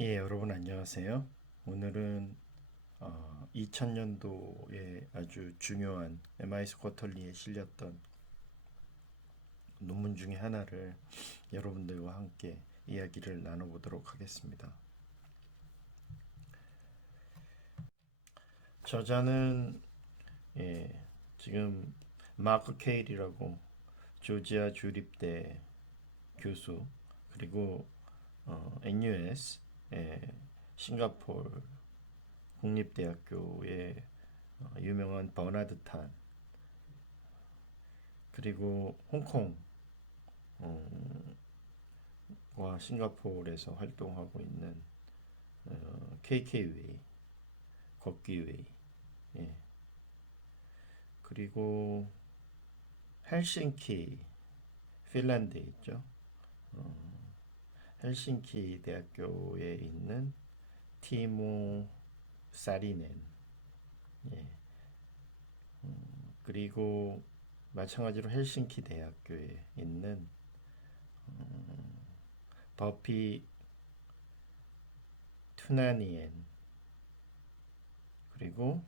예, 여러분 안녕하세요. 오늘은 2000년도에 아주 중요한 MIS 쿼터리에 실렸던 논문 중에 하나를 여러분들과 함께 이야기를 나눠보도록 하겠습니다. 저자는 지금 마크 케일이라고 조지아 주립대 교수, 그리고 NUS 싱가포르 국립대학교의 유명한 버나드 탄, 그리고 홍콩과 싱가포르에서 활동하고 있는 KK웨이, 걷기웨이, 예. 그리고 헬싱키, 핀란드에 있죠. 헬싱키 대학교에 있는 티모 사리넨, 예. 그리고 마찬가지로 헬싱키 대학교에 있는 버피 투나니엔, 그리고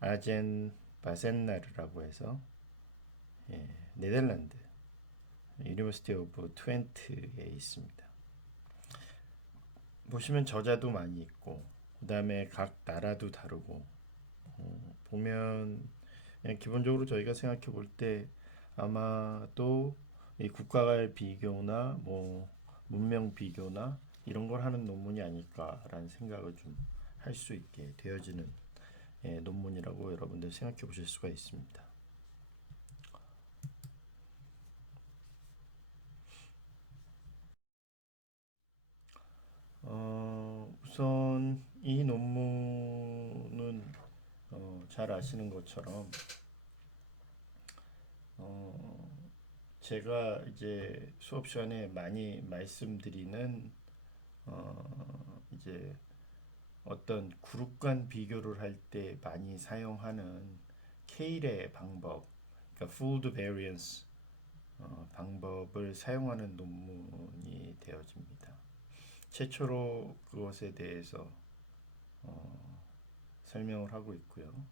아젠 바센나르라고 해서 네덜란드 유니버시티 오브 트웬트에 있습니다. 보시면 저자도 많이 있고, 그 다음에 각 나라도 다르고, 보면 그냥 기본적으로 저희가 생각해 볼 때 아마도 이 국가 간 비교나 뭐 문명 비교나 이런 걸 하는 논문이 아닐까라는 생각을 좀 할 수 있게 되어지는 논문이라고 여러분들 생각해 보실 수가 있습니다. 우선 이 논문은 잘 아시는 것처럼 어, 제가 이제 수업 시간에 많이 말씀드리는 이제 어떤 그룹 간 비교를 할 때 많이 사용하는 케일의 방법, 그러니까 Fold Variance 방법을 사용하는 논문이 되어집니다. 최초로 그것에 대해서 설명을 하고 있고요.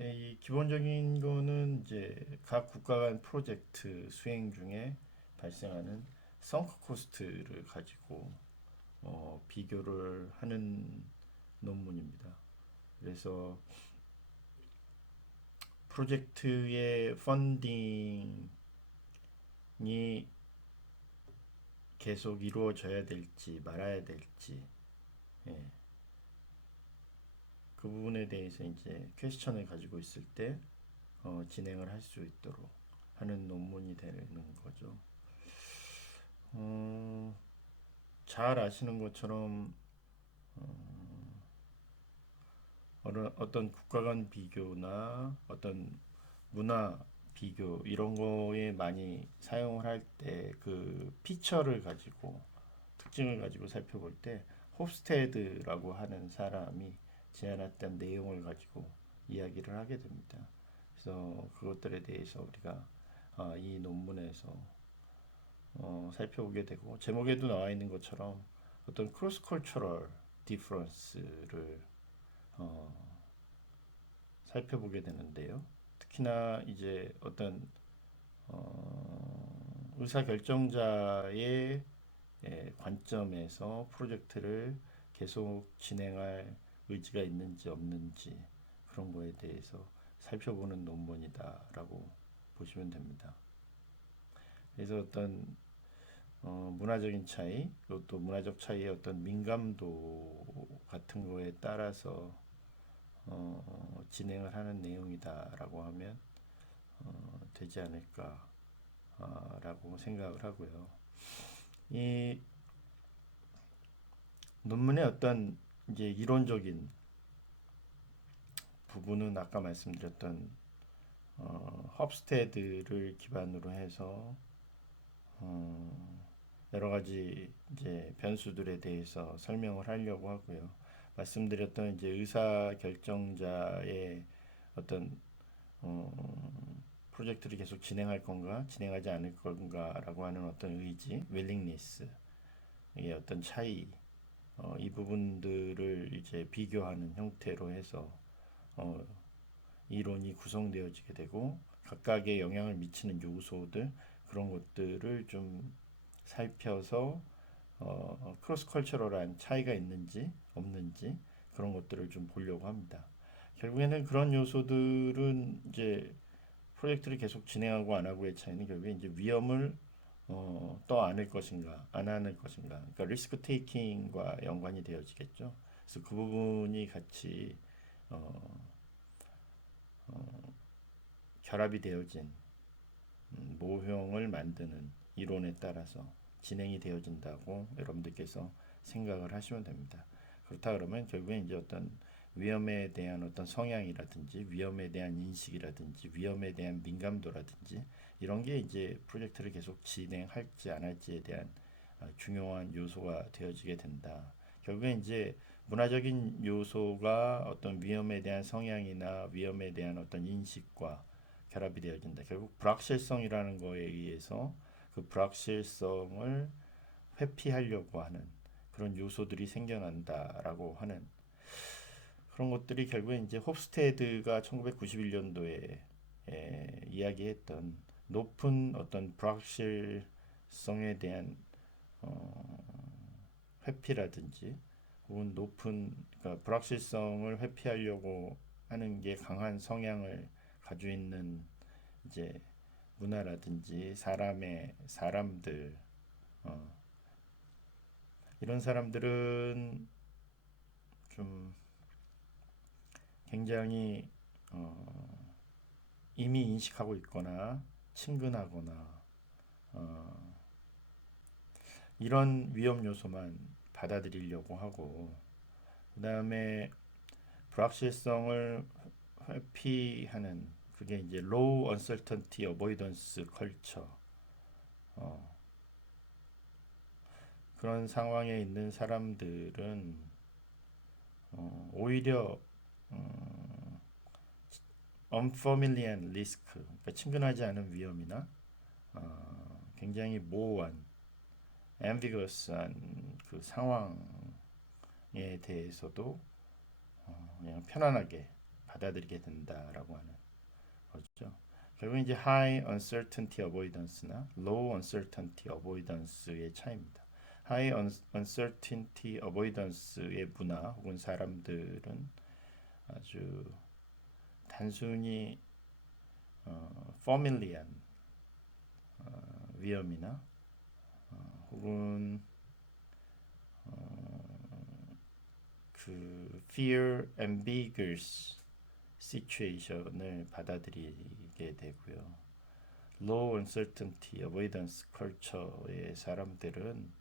이 기본적인 거는 이제 각 국가 간 프로젝트 수행 중에 발생하는 성크 코스트를 가지고 비교를 하는 논문입니다. 그래서 프로젝트의 펀딩이 계속 이루어져야 될지 말아야 될지, 예, 그 부분에 대해서 이제 퀘스천을 가지고 있을 때 진행을 할 수 있도록 하는 논문이 되는 거죠. 어, 잘 아시는 것처럼 어떤 국가 간 비교나 어떤 문화 비교 이런 거에 많이 사용을 할 때 그 피처를 가지고 특징을 가지고 살펴볼 때 홉스테드라고 하는 사람이 제안했던 내용을 가지고 이야기를 하게 됩니다. 그래서 그것들에 대해서 우리가 이 논문에서 살펴보게 되고, 제목에도 나와 있는 것처럼 어떤 크로스 컬처럴 디퍼런스를 살펴보게 되는데요. 특히나 이제 어떤 의사 결정자의 관점에서 프로젝트를 계속 진행할 의지가 있는지 없는지 그런 거에 대해서 살펴보는 논문이다라고 보시면 됩니다. 그래서 어떤 문화적인 차이, 또 문화적 차이의 어떤 민감도 같은 거에 따라서 진행을 하는 내용이다라고 하면 되지 않을까라고 생각을 하고요. 이 논문의 어떤 이제 이론적인 부분은 아까 말씀드렸던 헙스테드를 기반으로 해서 여러 가지 이제 변수들에 대해서 설명을 하려고 하고요. 말씀드렸던 이제 의사 결정자의 어떤 프로젝트를 계속 진행할 건가, 진행하지 않을 건가라고 하는 어떤 의지, willingness, 이게 어떤 차이, 이 부분들을 이제 비교하는 형태로 해서 어, 이론이 구성되어지게 되고 각각의 영향을 미치는 요소들 그런 것들을 좀 살펴서 크로스 컬처럴한 차이가 있는지 없는지 그런 것들을 좀 보려고 합니다. 결국에는 그런 요소들은 이제 프로젝트를 계속 진행하고 안 하고의 차이는 결국에 이제 위험을 떠안을 것인가 안 안을 것인가 그러니까 리스크 테이킹과 연관이 되어지겠죠. 그래서 그 부분이 같이 어, 결합이 되어진 모형을 만드는 이론에 따라서 진행이 되어진다고 여러분들께서 생각을 하시면 됩니다. 그렇다 그러면 결국에 이제 어떤 위험에 대한 어떤 성향이라든지 위험에 대한 인식이라든지 위험에 대한 민감도라든지 이런 게 이제 프로젝트를 계속 진행할지 안 할지에 대한 중요한 요소가 되어지게 된다. 결국에 이제 문화적인 요소가 어떤 위험에 대한 성향이나 위험에 대한 어떤 인식과 결합이 되어진다. 결국 불확실성이라는 거에 의해서 그 불확실성을 회피하려고 하는 그런 요소들이 생겨난다라고 하는 그런 것들이 결국에 이제 홉스테드가 1991년도에 이야기했던 높은 어떤 불확실성에 대한 회피라든지 혹은 높은 그러니까 불확실성을 회피하려고 하는 게 강한 성향을 가지고 있는 이제 문화라든지 사람들 어, 이런 사람들은 좀 굉장히 이미 인식하고 있거나 친근하거나 이런 위험 요소만 받아들이려고 하고 그 다음에 불확실성을 회피하는 그게 이제 low uncertainty avoidance culture 그런 상황에 있는 사람들은 오히려 unfamiliar risk 그러니까 친근하지 않은 위험이나 굉장히 모호한 ambiguous한 그 상황에 대해서도 그냥 편안하게 받아들이게 된다라고 하는 거죠. 결국 이제 high uncertainty avoidance나 low uncertainty avoidance의 차이입니다. high uncertainty avoidance의 문화 혹은 사람들은 아주 단순히 familiar 위험이나 혹은 그 fear ambiguous situation을 받아들이게 되고요. low uncertainty avoidance culture의 사람들은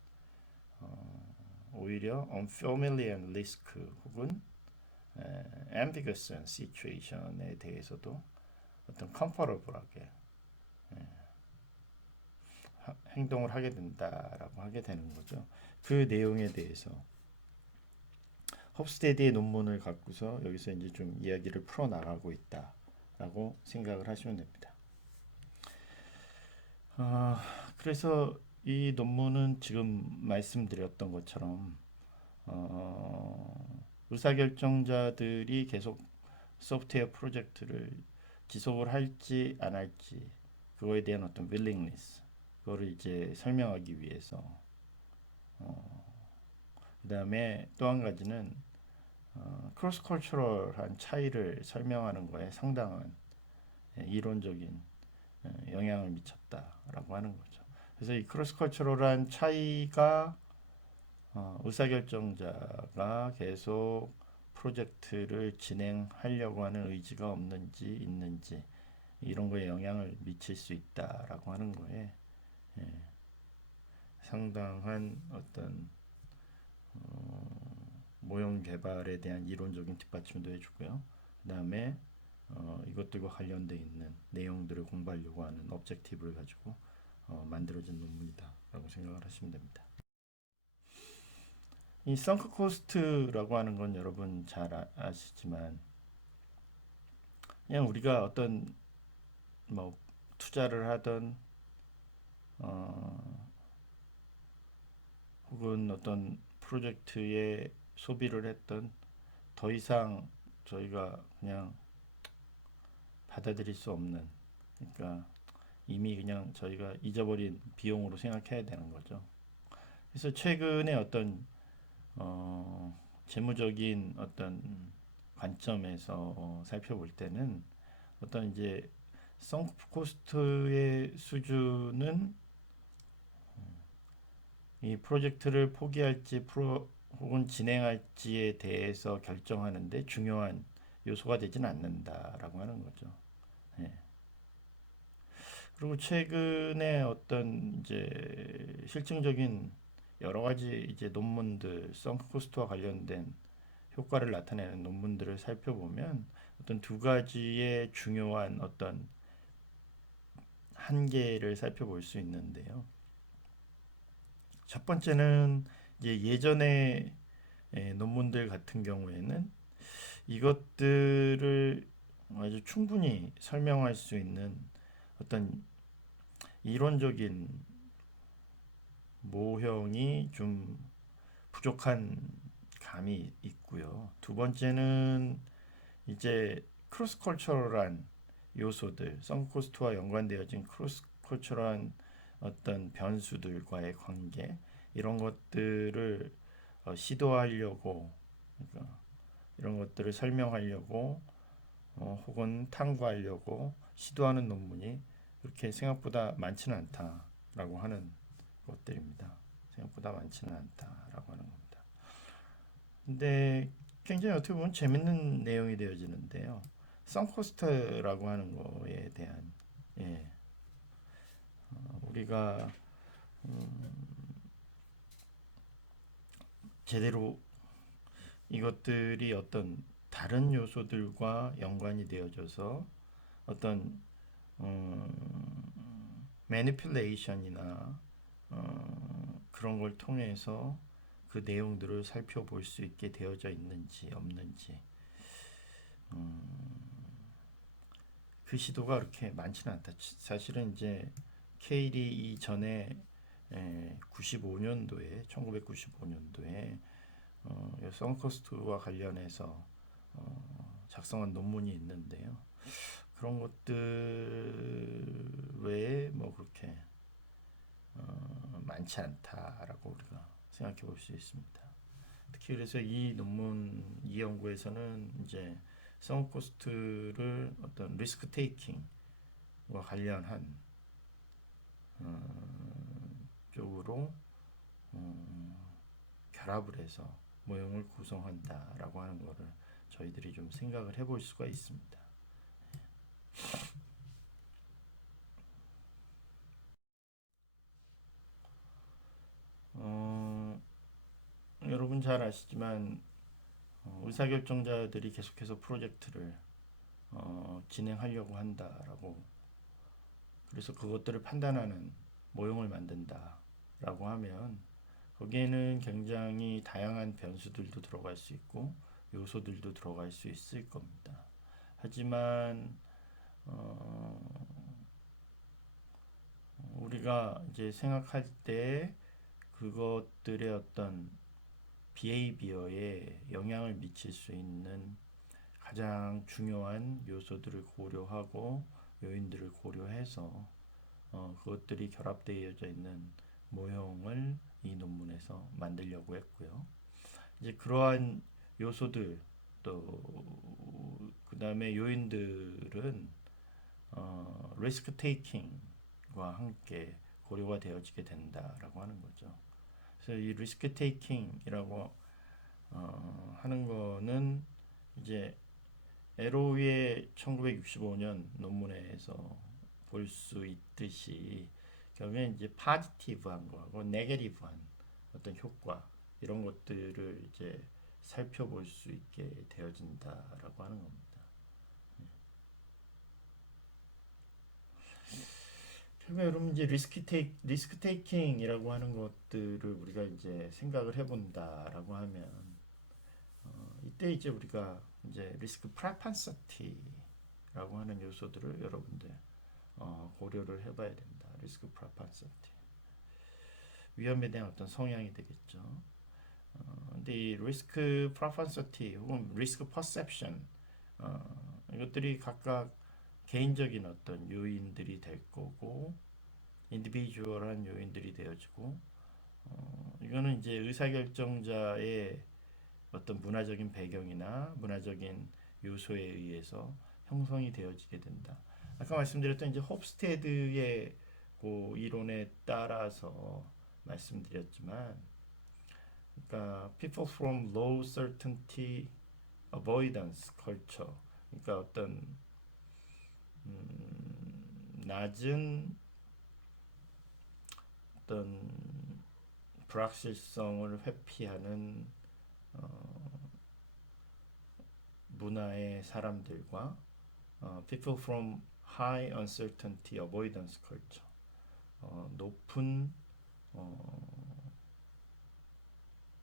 오히려 unfamiliar risk 혹은 ambiguous situation에 대해서도 어떤 comfortable하게 행동을 하게 된다라고 하게 되는 거죠. 그 내용에 대해서 홉스테디의 논문을 갖고서 여기서 이제 좀 이야기를 풀어 나가고 있다라고 생각을 하시면 됩니다. 그래서 이 논문은 지금 말씀드렸던 것처럼 의사결정자들이 계속 소프트웨어 프로젝트를 지속을 할지 안 할지 그거에 대한 어떤 willingness 그거를 이제 설명하기 위해서 그 다음에 또 한 가지는 크로스 컬처럴한 차이를 설명하는 거에 상당한 이론적인 영향을 미쳤다라고 하는 거죠. 그래서 이 크로스 컬처럴한 차이가 의사결정자가 계속 프로젝트를 진행하려고 하는 의지가 없는지 있는지 이런 거에 영향을 미칠 수 있다라고 하는 거에 상당한 어떤 모형 개발에 대한 이론적인 뒷받침도 해주고요. 그 다음에 이것들과 관련되어 있는 내용들을 공부하려고 하는 objective를 가지고 만들어진 논문이다라고 생각을 하시면 됩니다. 이 썬크 코스트라고 하는 건 여러분 잘 아시지만 그냥 우리가 어떤 뭐 투자를 하던 어, 혹은 어떤 프로젝트에 소비를 했던 더 이상 저희가 그냥 받아들일 수 없는, 그러니까 이미 그냥 저희가 잊어버린 비용으로 생각해야 되는 거죠. 그래서 최근에 어떤 재무적인 어떤 관점에서 살펴볼 때는 어떤 이제 썬크 코스트의 수준은 이 프로젝트를 포기할지 혹은 진행할지에 대해서 결정하는데 중요한 요소가 되진 않는다라고 하는 거죠. 예. 그리고 최근에 어떤 이제 실증적인 여러 가지 이제 논문들, 썬크 코스트와 관련된 효과를 나타내는 논문들을 살펴보면 어떤 두 가지의 중요한 어떤 한계를 살펴볼 수 있는데요. 첫 번째는 이제 예전의 논문들 같은 경우에는 이것들을 아주 충분히 설명할 수 있는 어떤 이론적인 모형이 좀 부족한 감이 있고요. 두 번째는 이제 크로스 컬처럴한 요소들, 썬코스트와 연관되어진 크로스 컬처럴한 어떤 변수들과의 관계 이런 것들을 시도하려고, 그러니까 이런 것들을 설명하려고 혹은 탐구하려고 시도하는 논문이 그렇게 생각보다 많지는 않다라고 하는 것들입니다. 생각보다 많지는 않다라고 하는 겁니다. 근데 굉장히 어떻게 보면 재밌는 내용이 되어지는데요. 썬코스트라고 하는 거에 대한, 예, 우리가 제대로 이것들이 어떤 다른 요소들과 연관이 되어져서 어떤 매니플레이션이나 그런 걸 통해서 그 내용들을 살펴볼 수 있게 되어져 있는지 없는지, 그 시도가 그렇게 많지는 않다. 사실은 이제 케일이 이전에 95년도에 1995년도에 썬커스트와 관련해서 작성한 논문이 있는데요. 그런 것들 외에 뭐 그렇게 많지 않다라고 우리가 생각해 볼 수 있습니다. 특히 그래서 이 논문, 이 연구에서는 이제 썬코스트를 어떤 리스크 테이킹과 관련한 쪽으로 결합을 해서 모형을 구성한다라고 하는 것을 저희들이 좀 생각을 해볼 수가 있습니다. 여러분 잘 아시지만 의사결정자들이 계속해서 프로젝트를 진행하려고 한다라고, 그래서 그것들을 판단하는 모형을 만든다라고 하면 거기에는 굉장히 다양한 변수들도 들어갈 수 있고 요소들도 들어갈 수 있을 겁니다. 하지만 우리가 이제 생각할 때 그것들의 어떤 비헤이비어에 영향을 미칠 수 있는 가장 중요한 요소들을 고려하고 요인들을 고려해서 그것들이 결합되어져 있는 모형을 이 논문에서 만들려고 했고요. 이제 그러한 요소들 또 그다음에 요인들은 리스크 테이킹과 함께 고려가 되어지게 된다라고 하는 거죠. 그래서 이 리스크 테이킹이라고 하는 거는 이제 에로우의 1965년 논문에서 볼 수 있듯이 결국엔 이제 파지티브한 거하고 네게티브한 어떤 효과 이런 것들을 이제 살펴볼 수 있게 되어진다라고 하는 겁니다. 그러면 여러분 이제 리스크 테이킹이라고 하는 것들을 우리가 이제 생각을 해본다라고 하면 이때 이제 우리가 이제 리스크 프라판서티라고 하는 요소들을 여러분들 고려를 해봐야 된다. 리스크 프로펜시티. 위험에 대한 어떤 성향이 되겠죠. 근데 이 리스크 프로펜시티 혹은 리스크 퍼셉션 이것들이 각각 개인적인 어떤 요인들이 될 거고 인디비주얼한 요인들이 되어지고 이거는 이제 의사결정자의 어떤 문화적인 배경이나 문화적인 요소에 의해서 형성이 되어지게 된다. 아까 말씀드렸던 이제 홉스테드의 그 이론에 따라서 말씀드렸지만, 그러니까 people from low certainty avoidance culture, 그러니까 어떤 낮은 어떤 불확실성을 회피하는 문화의 사람들과 people from high uncertainty avoidance culture, 높은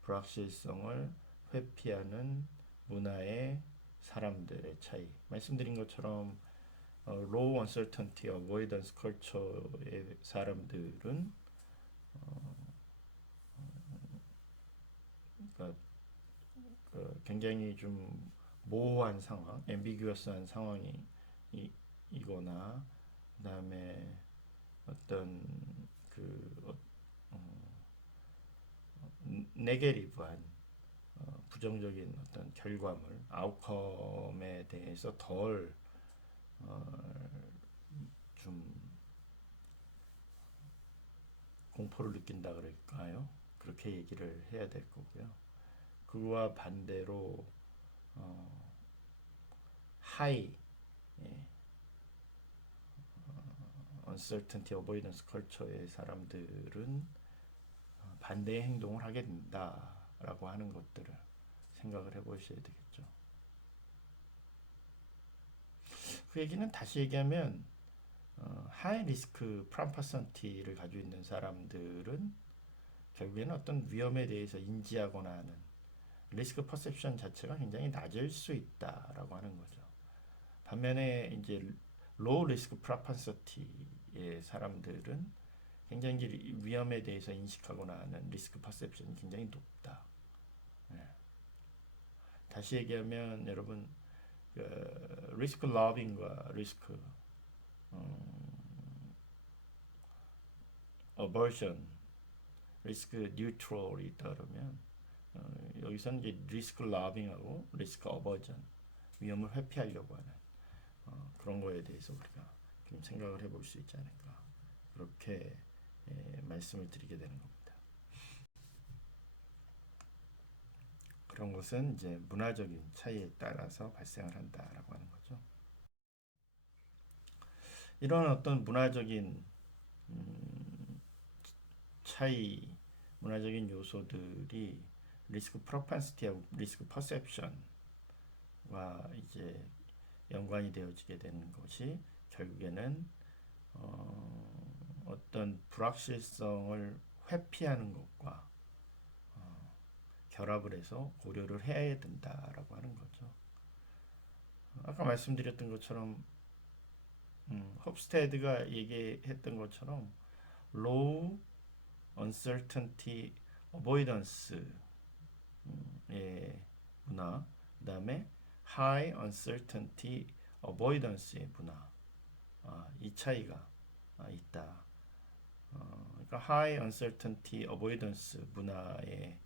불확실성을 회피하는 문화의 사람들의 차이. 말씀드린 것처럼 low uncertainty avoidance culture의 사람들은 그러니까 굉장히 좀 모호한 상황, 앰비규어스한 상황이 이거나 그다음에 어떤 그 네게티브한 부정적인 어떤 결과물, 아웃컴에 대해서 덜 좀 공포를 느낀다 그럴까요? 그렇게 얘기를 해야 될 거고요. 그와 반대로 하이 uncertainty avoidance culture의 사람들은 반대의 행동을 하게 된다라고 하는 것들을 생각을 해보셔야 되겠죠. 그 얘기는 다시 얘기하면 하이 리스크 프롬퍼선티를 가지고 있는 사람들은 결국에는 어떤 위험에 대해서 인지하거나 하는 리스크 퍼셉션 자체가 굉장히 낮을 수 있다라고 하는 거죠. 반면에 이제 로우 리스크 프로펜시티의 사람들은 굉장히 위험에 대해서 인식하거나 하는 리스크 퍼셉션이 굉장히 높다. 네. 다시 얘기하면 여러분 리스크 러빙과 리스크 어버션, 리스크 뉴트럴이 있다 그러면 여기서는 이제 리스크 러빙하고 리스크 어버전, 위험을 회피하려고 하는 그런 거에 대해서 우리가 좀 생각을 해볼 수 있지 않을까, 그렇게 말씀을 드리게 되는 겁니다. 그런 것은 이제 문화적인 차이에 따라서 발생을 한다라고 하는 거죠. 이런 어떤 문화적인 차이, 문화적인 요소들이 리스크 프로펜시티하고 리스크 퍼셉션과 이제 연관이 되어지게 되는 것이 결국에는 어떤 불확실성을 회피하는 것과 결합을 해서 고려를 해야 된다라고 하는 거죠. 아까 말씀드렸던 것처럼 홉스테드가 얘기했던 것처럼 low uncertainty avoidance의 문화, 그 다음에 high uncertainty avoidance의 문화, 이 차이가 있다. 그러니까 high uncertainty avoidance 문화의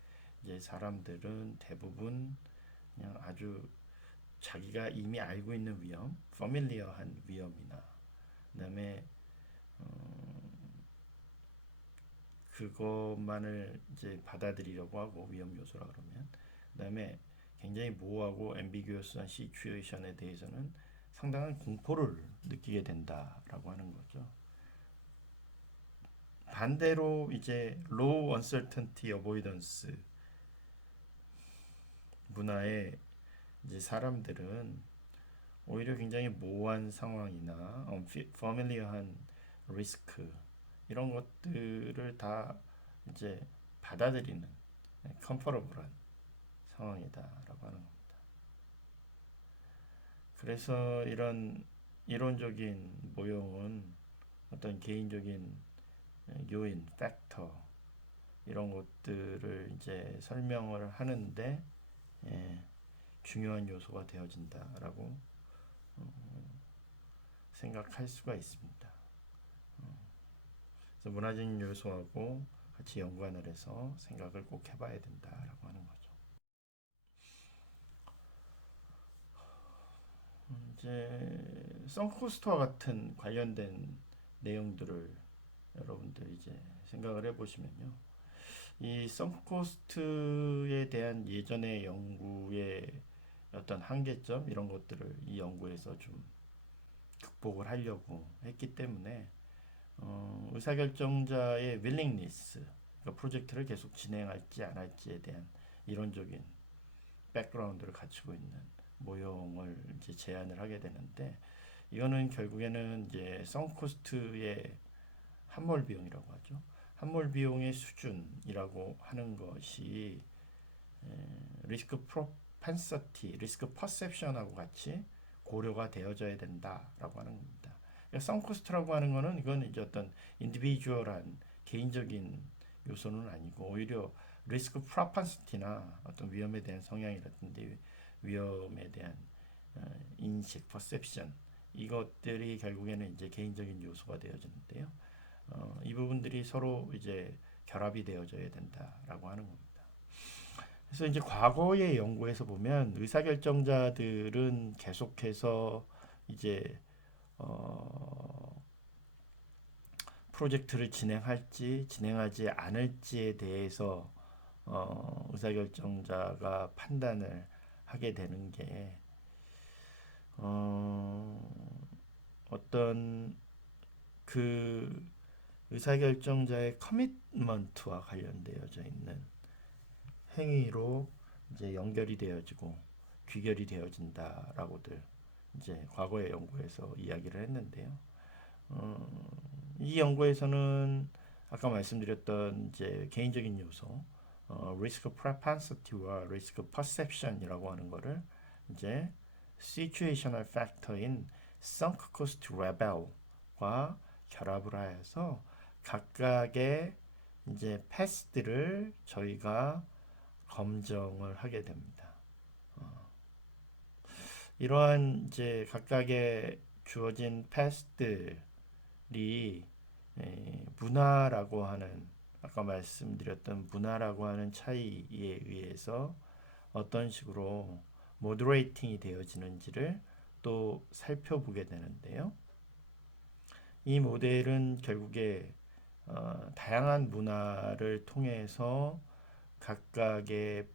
이제 사람들은 대부분 그냥 아주 자기가 이미 알고 있는 위험, familiar한 위험이나 그다음에 그것만을 이제 받아들이려고 하고 위험 요소라 그러면, 그다음에 굉장히 모호하고 앰비규어스한 시츄에이션에 대해서는 상당한 공포를 느끼게 된다라고 하는 거죠. 반대로 이제 low uncertainty avoidance 문화의 이제 사람들은 오히려 굉장히 모호한 상황이나 familiar한 리스크 이런 것들을 다 이제 받아들이는 comfortable한 상황이다라고 하는 겁니다. 그래서 이런 이론적인 모형은 어떤 개인적인 요인, 팩터 이런 것들을 이제 설명을 하는데 예, 중요한 요소가 되어진다라고 생각할 수가 있습니다. 그래서 문화적인 요소하고 같이 연관을 해서 생각을 꼭 해봐야 된다라고 하는 거죠. 이제 썬크코스트와 같은 관련된 내용들을 여러분들 이제 생각을 해보시면요. 이 썬크코스트에 대한 예전의 연구의 어떤 한계점 이런 것들을 이 연구에서 좀 극복을 하려고 했기 때문에 의사결정자의 willingness, 그러니까 프로젝트를 계속 진행할지 안 할지에 대한 이론적인 백그라운드를 갖추고 있는 모형을 이제 제안을 하게 되는데 이거는 결국에는 이제 선코스트의 함몰 비용이라고 하죠. 함몰 비용의 수준이라고 하는 것이 리스크 프로펜서티, 리스크 퍼셉션하고 같이 고려가 되어져야 된다라고 하는 겁니다. 선코스트라고 하는 거는 이건 이제 어떤 인디비주얼한 개인적인 요소는 아니고 오히려 리스크 프로펜서티나 어떤 위험에 대한 성향이라든지 위험에 대한 인식, 퍼셉션 이것들이 결국에는 이제 개인적인 요소가 되어지는데요. 이 부분들이 서로 이제 결합이 되어져야 된다라고 하는 겁니다. 그래서 이제 과거의 연구에서 보면 의사결정자들은 계속해서 이제 프로젝트를 진행할지 진행하지 않을지에 대해서 의사결정자가 판단을 하게 되는 게 어떤 그 의사결정자의 커미트먼트와 관련되어져 있는 행위로 이제 연결이 되어지고 귀결이 되어진다라고들 이제 과거의 연구에서 이야기를 했는데요. 이 연구에서는 아까 말씀드렸던 이제 개인적인 요소, 리스크 프로펜시티와 리스크 퍼셉션이라고 하는 거를 이제 시츄에이셔널 팩터인 sunk cost rebel과 결합을 하여서 각각의 이제 패스들을 저희가 검증을 하게 됩니다. 이러한 이제 각각의 주어진 패스들이 문화라고 하는 아까 말씀드렸던 문화라고 하는 차이에 의해서 어떤 식으로 모더레이팅이 되어지는지를 또 살펴보게 되는데요. 이 모델은 결국에 다양한 문화를 통해서 각각의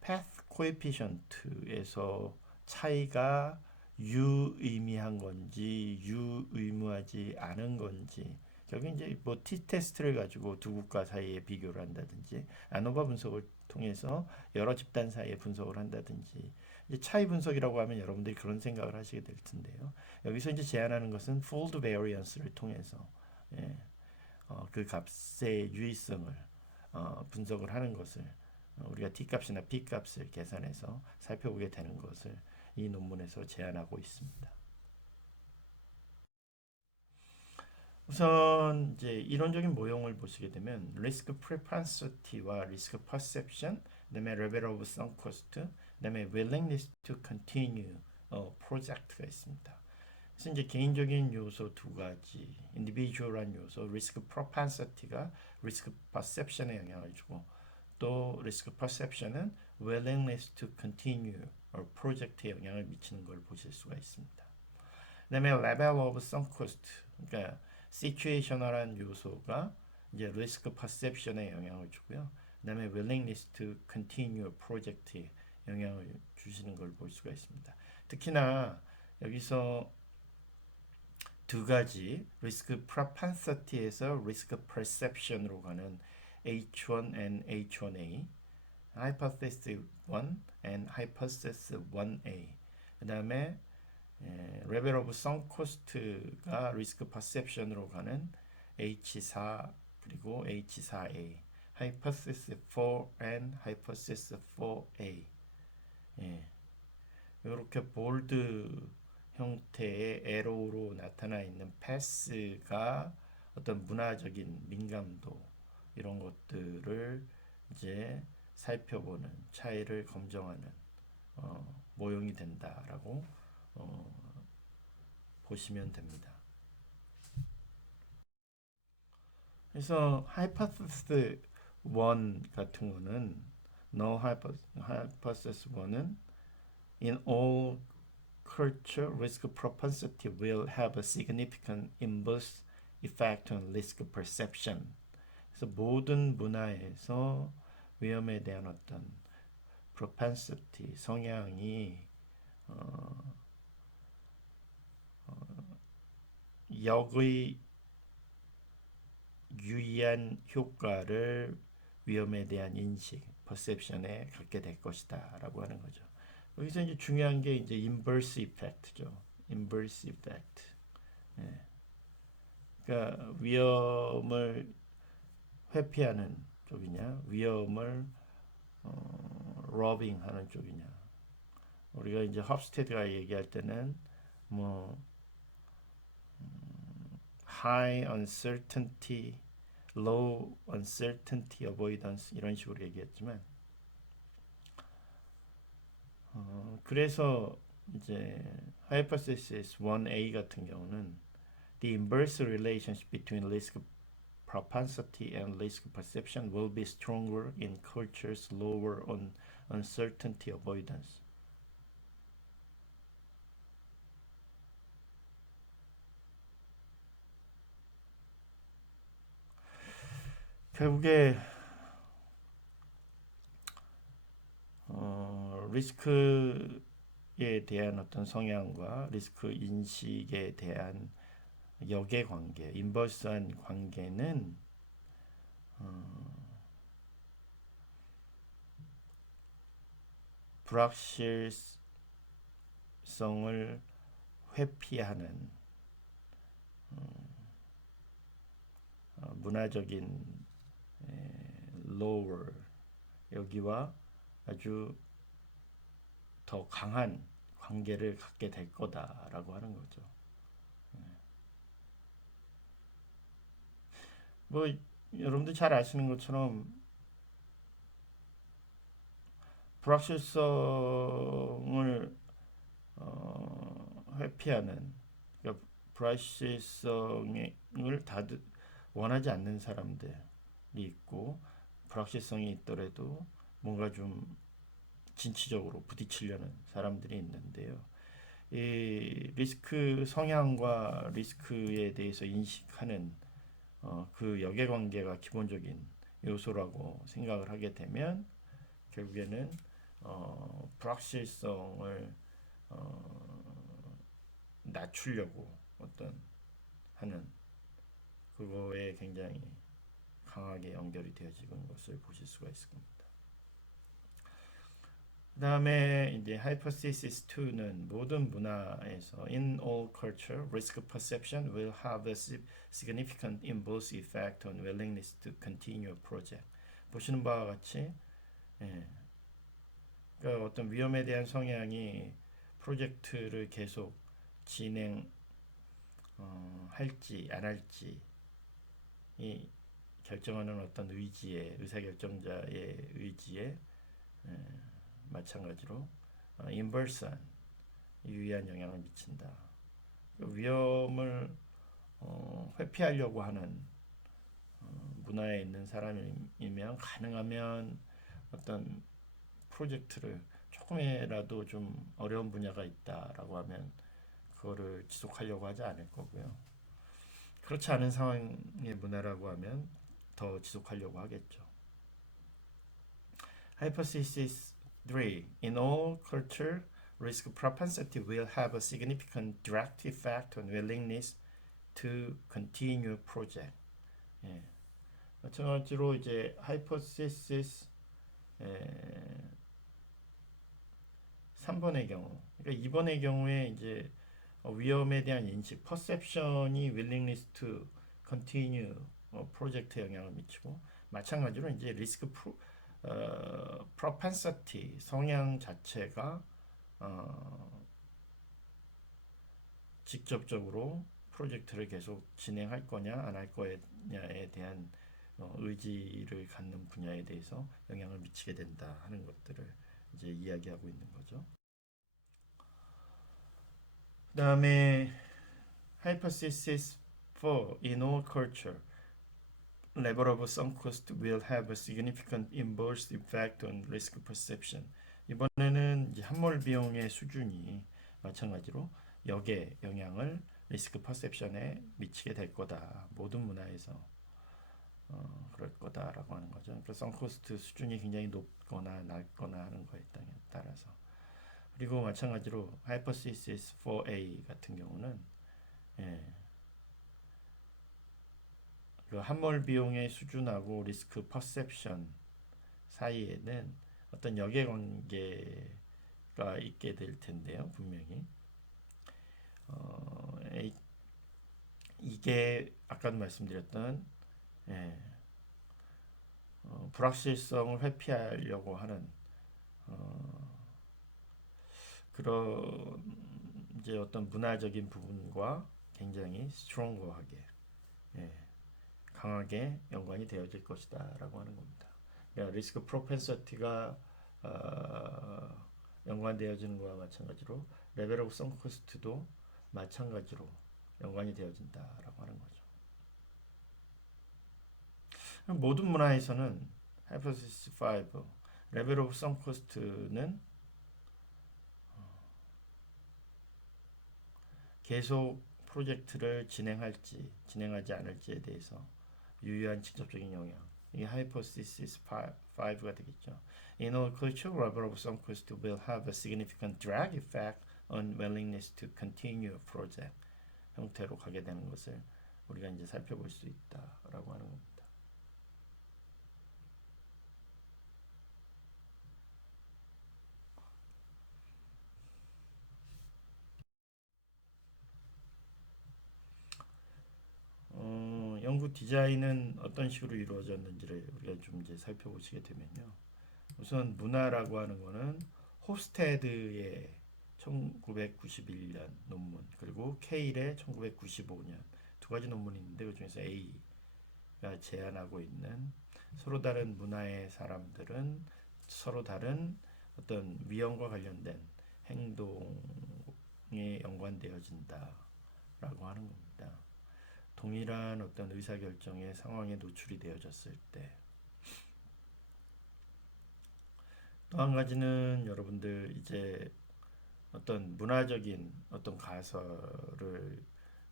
path coefficient에서 차이가 유의미한 건지 유의무하지 않은 건지 결국 이제 뭐 t-테스트를 가지고 두 국가 사이에 비교를 한다든지 아노바 분석을 통해서 여러 집단 사이에 분석을 한다든지 이제 차이 분석이라고 하면 여러분들이 그런 생각을 하시게 될 텐데요. 여기서 이제 제안하는 것은 fold variance를 통해서 예, 그 값의 유의성을 분석을 하는 것을 우리가 t값이나 p값을 계산해서 살펴보게 되는 것을 이 논문에서 제안하고 있습니다. 우선 이제 이론적인 모형을 보시게 되면 리스크 프리펜시티와 리스크 퍼셉션, 그다음에 레벨 오브 sunk cost, 그다음에 willingness to continue 프로젝트가 있습니다. 그래서 이제 개인적인 요소 두 가지, 인디비주얼한 요소, 리스크 프로펜시티가 리스크 퍼셉션에 영향을 주고 또 리스크 퍼셉션은 willingness to continue 프로젝트에 영향을 미치는 걸 보실 수가 있습니다. 그다음에 level of sunk cost, 그러니까 situational한 요소가 이제 리스크 퍼셉션에 영향을 주고요. 그다음에 willingness to continue 프로젝트에 영향을 주시는 걸 볼 수가 있습니다. 특히나 여기서 두 가지 리스크 프로펜시티에서 리스크 퍼셉션으로 가는 H1 and H1A, hypothesis 1 and hypothesis 1A. 그다음에 레벨 오브 sunk cost가 리스크 퍼셉션으로 가는 H4 그리고 H4A, hypothesis 4 and hypothesis 4A. 예. 이렇게 볼드 형태의 에로로 나타나 있는 패스가 어떤 문화적인 민감도 이런 것들을 이제 살펴보는 차이를 검증하는 모형이 된다라고 보시면 됩니다. 그래서 hypothesis 1 같은 거는 no hypothesis 1은 in all culture risk propensity will have a significant inverse effect on risk perception. 그래서 모든 문화에서 위험에 대한 어떤 propensity 성향이 역의 유의한 효과를 위험에 대한 인식, 퍼셉션에 갖게 될 것이다라고 하는 거죠. 여기서 이제 중요한 게 이제 inverse effect죠. inverse effect. 예. 그러니까 위험을 회피하는 쪽이냐, 위험을 로빙하는 쪽이냐. 우리가 이제 헙스테드가 얘기할 때는 뭐 high uncertainty, low uncertainty avoidance 이런 식으로 얘기했지만 그래서 이제 hypothesis 1A 같은 경우는 the inverse relationship between risk propensity and risk perception will be stronger in cultures lower on uncertainty avoidance. 결국에 리스크에 대한 어떤 성향과 리스크 인식에 대한 역의 관계, 인버스한 관계는 불확실성을 회피하는 문화적인 lower 여기와 아주 더 강한 관계를 갖게 될 거다라고 하는 거죠. 뭐 여러분들 잘 아시는 것처럼 불확실성을 회피하는 그러니까 불확실성을 다들 원하지 않는 사람들이 있고 불확실성이 있더라도 뭔가 좀 진취적으로 부딪히려는 사람들이 있는데요. 이 리스크 성향과 리스크에 대해서 인식하는 그 역의관계가 기본적인 요소라고 생각을 하게 되면 결국에는 불확실성을 낮추려고 어떤 하는 그거에 굉장히 강하게 연결이 되어지는 것을 보실 수가 있습니다. 그 다음에 이제 hypothesis 2는 모든 문화에서 in all culture, risk perception will have a significant inverse effect on willingness to continue a project. 보시는 바와 같이 그러니까 어떤 위험에 대한 성향이 프로젝트를 계속 진행 할지 안 할지 이 결정하는 어떤 의사결정자의 의지에 마찬가지로 인버스한 유의한 영향을 미친다. 위험을 회피하려고 하는 문화에 있는 사람이면 가능하면 어떤 프로젝트를 조금이라도 좀 어려운 분야가 있다라고 하면 그거를 지속하려고 하지 않을 거고요. 그렇지 않은 상황의 문화라고 하면 더 지속하려고 하겠죠. Hypothesis 3. In all culture, risk propensity will have a significant direct effect on willingness to continue project. 예. 마찬가지로 이제 hypothesis 3번의 경우, 그러니까 2번의 경우에 이제 위험에 대한 인식, perception이 willingness to continue 프로젝트에 영향을 미치고 마찬가지로 이제 리스크 propensity 성향 자체가 직접적으로 프로젝트를 계속 진행할 거냐 안 할 거냐에 대한 의지를 갖는 분야에 대해서 영향을 미치게 된다 하는 것들을 이제 이야기하고 있는 거죠. 그다음에 hypothesis for in all culture level of sunk cost will have a significant inverse effect on risk perception. 이번에는 이제 함몰 비용의 수준이 마찬가지로 역의 영향을 리스크 퍼셉션에 미치게 될 거다. 모든 문화에서 그럴 거다라고 하는 거죠. 그러니까 선코스트 수준이 굉장히 높거나 낮거나 하는 거에 따라서. 그리고 마찬가지로 Hypothesis 4A 같은 경우는 예, 그 함몰 비용의 수준하고 리스크 퍼셉션 사이에는 어떤 역의 관계가 있게 될 텐데요, 분명히. 어, 이게 아까도 말씀드렸던 예, 불확실성을 회피하려고 하는 그런 이제 어떤 문화적인 부분과 굉장히 스트롱거하게 예, 강하게 연관이 되어질 것이다라고 하는 겁니다. 그러니까 리스크 프로펜서티가 연관되어지는 것과 마찬가지로 레벨 오브 선코스트도 마찬가지로 연관이 되어진다라고 하는 거죠. 모든 문화에서는 하이포테시스 5 레벨 오브 선코스트는 계속 프로젝트를 진행할지 진행하지 않을지에 대해서 유효한 직접적인 영향. 이게 hypothesis 5가 되겠죠. In all culture, level of sunk cost will have a significant drag effect on willingness to continue a project 형태로 가게 되는 것을 우리가 이제 살펴볼 수 있다라고 하는 겁니다. 연구 디자인은 어떤 식으로 이루어졌는지를 우리가 좀 이제 살펴보시게 되면요. 우선 문화라고 하는 거는 호스테드의 1991년 논문 그리고 케일의 1995년 두 가지 논문이 있는데 그 중에서 A가 제안하고 있는 서로 다른 문화의 사람들은 서로 다른 어떤 위험과 관련된 행동에 연관되어진다라고 하는 겁니다. 동일한 어떤 의사결정의 상황에 노출이 되어졌을 때 또 한 가지는 여러분들 이제 어떤 문화적인 어떤 가설을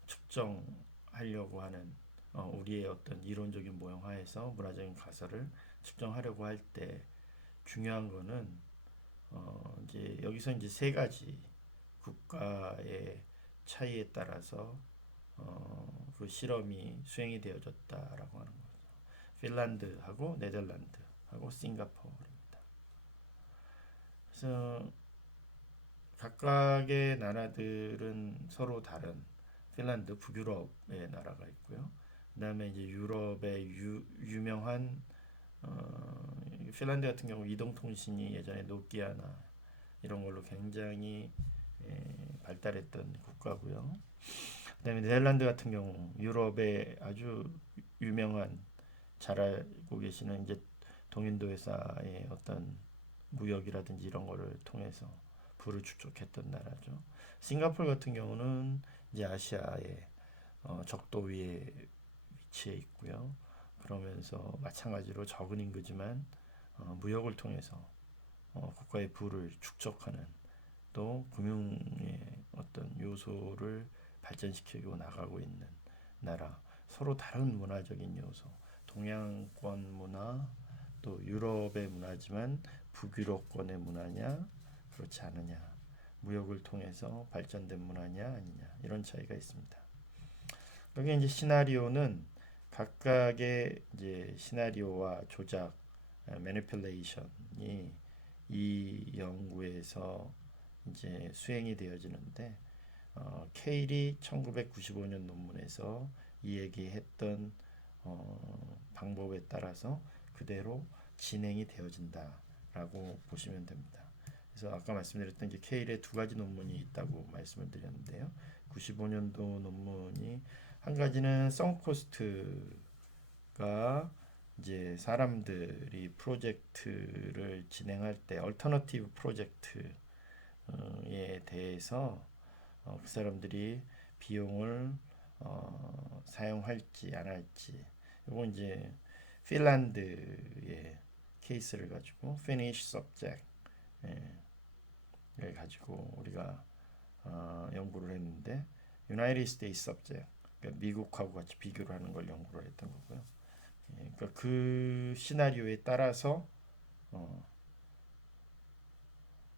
측정하려고 하는 우리의 어떤 이론적인 모형 하에서 문화적인 가설을 측정하려고 할 때 중요한 거는 이제 여기서 이제 세 가지 국가의 차이에 따라서 그 실험이 수행이 되어졌다라고 하는 거죠. 핀란드하고 네덜란드하고 싱가포르입니다. 그래서 각각의 나라들은 서로 다른 핀란드 북유럽의 나라가 있고요. 그다음에 이제 유럽의 유명한 핀란드 같은 경우 이동통신이 예전에 노키아나 이런 걸로 굉장히 발달했던 국가고요. 그다음에 네덜란드 같은 경우 유럽의 아주 유명한 잘 알고 계시는 이제 동인도 회사의 어떤 무역이라든지 이런 거를 통해서 부를 축적했던 나라죠. 싱가포르 같은 경우는 이제 아시아의 적도 위에 위치해 있고요. 그러면서 마찬가지로 적은 인구지만 무역을 통해서 국가의 부를 축적하는 또 금융의 어떤 요소를 발전시키고 나가고 있는 나라. 서로 다른 문화적인 요소. 동양권 문화, 또 유럽의 문화지만 북유럽권의 문화냐, 그렇지 않느냐. 무역을 통해서 발전된 문화냐, 아니냐. 이런 차이가 있습니다. 여기 이제 시나리오는 각각의 이제 시나리오와 조작, 매니플레이션이 이 연구에서 이제 수행이 되어지는데 케일이 1995년 논문에서 이 얘기했던 방법에 따라서 그대로 진행이 되어진다라고 보시면 됩니다. 그래서 아까 말씀드렸던 이제 케일의 두 가지 논문이 있다고 말씀을 드렸는데요. 95년도 논문이 한 가지는 썬코스트가 이제 사람들이 프로젝트를 진행할 때 얼터너티브 프로젝트에 대해서 그 사람들이 비용을 사용할지 안 할지 이거 이제 핀란드의 케이스를 가지고 Finnish subject 를 가지고 우리가 연구를 했는데 United States subject 그러니까 미국하고 같이 비교를 하는 걸 연구를 했던 거고요. 그러니까 그 시나리오에 따라서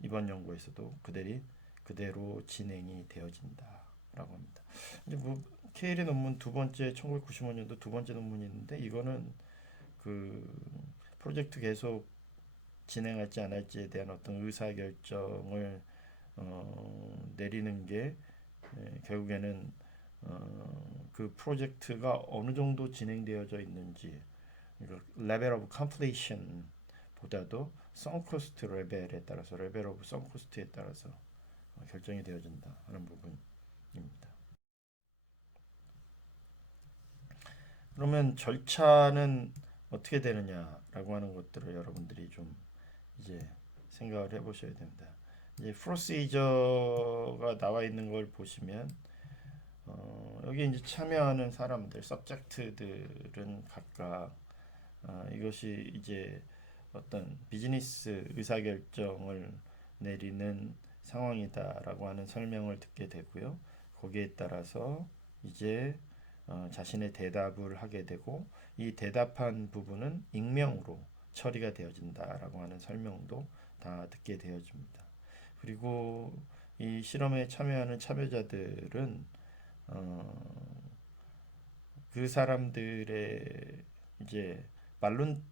이번 연구에서도 그대로 진행이 되어진다라고 합니다. 이제 뭐 케일의 논문 두 번째 1995년도 두 번째 논문이 있는데 이거는 그 프로젝트 계속 진행할지 안 할지에 대한 어떤 의사 결정을 내리는 게 결국에는 그 프로젝트가 어느 정도 진행되어져 있는지 레벨 오브 컴플리션 보다도 선코스트 레벨에 따라서 레벨 오브 선코스트에 따라서 결정이 되어진다 하는 부분입니다. 그러면 절차는 어떻게 되느냐라고 하는 것들을 여러분들이 좀 이제 생각을 해보셔야 됩니다. 이제 프로시저가 나와 있는 걸 보시면 여기 이제 참여하는 사람들, 서브젝트들은 각각 이것이 이제 어떤 비즈니스 의사결정을 내리는 상황이다라고 하는 설명을 듣게 되고요. 거기에 따라서 이제 자신의 대답을 하게 되고 이 대답한 부분은 익명으로 처리가 되어진다라고 하는 설명도 다 듣게 되어집니다. 그리고 이 실험에 참여하는 참여자들은 그 사람들의 이제 말룬티어로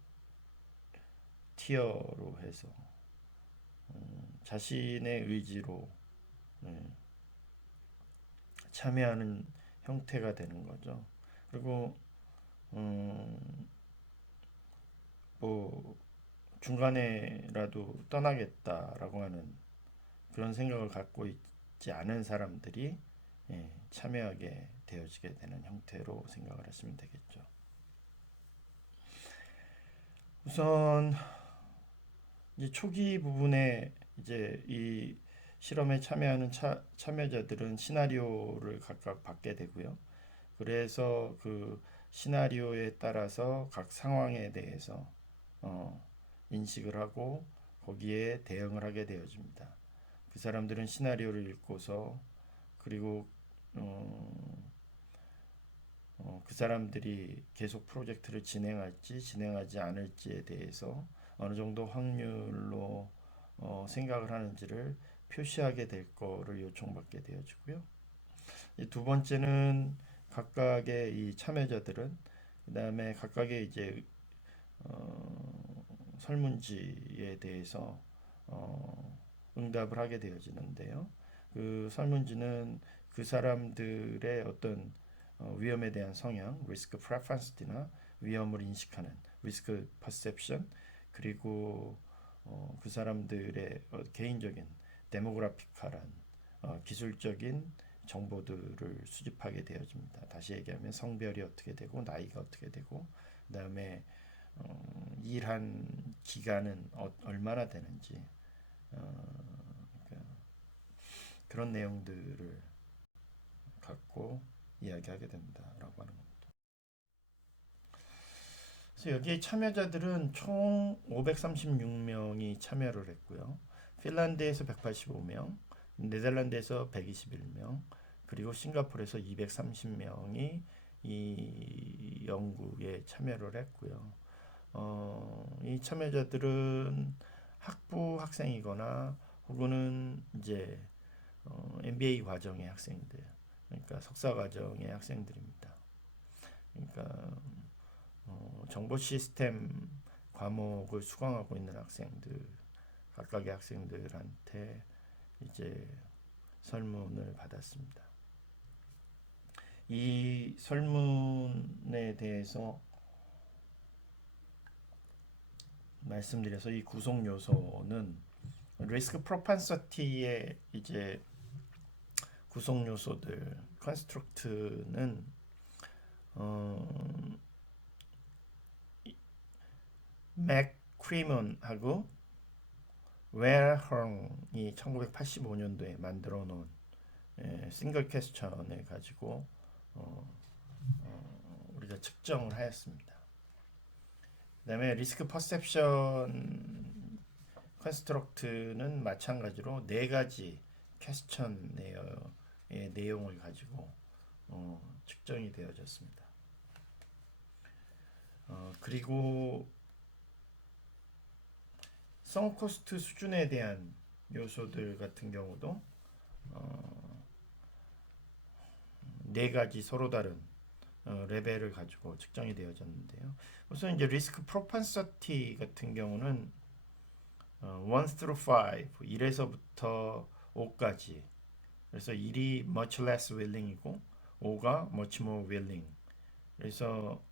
해서 자신의 의지로 참여하는 형태가 되는 거죠. 그리고 뭐 중간에라도 떠나겠다라고 하는 그런 생각을 갖고 있지 않은 사람들이 참여하게 되어지게 되는 형태로 생각을 하시면 되겠죠. 우선 이제 초기 부분에 이제 이 실험에 참여하는 참여자들은 시나리오를 각각 받게 되고요. 그래서 그 시나리오에 따라서 각 상황에 대해서 인식을 하고 거기에 대응을 하게 되어집니다. 그 사람들은 시나리오를 읽고서 그리고 그 사람들이 계속 프로젝트를 진행할지 진행하지 않을지에 대해서 어느 정도 확률로 생각을 하는지를 표시하게 될 거를 요청받게 되어지고요. 두 번째는 각각의 이 참여자들은 그 다음에 각각의 이제 설문지에 대해서 응답을 하게 되어지는데요. 그 설문지는 그 사람들의 어떤 위험에 대한 성향, 리스크 프레퍼런스나 위험을 인식하는 리스크 퍼셉션 그리고 그 사람들의 개인적인 데모그래픽한 기술적인 정보들을 수집하게 되어집니다. 다시 얘기하면 성별이 어떻게 되고 나이가 어떻게 되고 그다음에 일한 기간은 얼마나 되는지 그러니까 그런 내용들을 갖고 이야기하게 된다라고 하는 겁니다. 그래서 여기에 참여자들은 총 536명이 참여를 했고요. 핀란드에서 185명, 네덜란드에서 121명, 그리고 싱가포르에서 230명이 이 연구에 참여를 했고요. 이 참여자들은 학부 학생이거나 혹은 이제 MBA 과정의 학생들, 그러니까 석사 과정의 학생들입니다. 그러니까 정보 시스템 과목을 수강하고 있는 학생들, 각각의 학생들한테 이제 설문을 받았습니다. 이 설문에 대해서 말씀드려서 이 구성 요소는 리스크 프로펜서티에 이제 구성 요소들 컨스트럭트는 맥 크리먼하고 웨어헝이 1985년도에 만들어 놓은 싱글 퀘스천을 가지고 우리가 측정을 하였습니다. 그다음에 리스크 퍼셉션 컨스트럭트는 마찬가지로 네 가지 퀘스천 내용을 가지고 측정이 되어졌습니다. 그리고 선코스트 수준에 대한 요소들 같은 경우도 네 가지 서로 다른 레벨을 가지고 측정이 되어졌는데요. 우선 이제 리스크 프로펜서티 같은 경우는 1 through 5, 1에서부터 5까지. 그래서 1이 much less willing이고 5가 much more willing. 그래서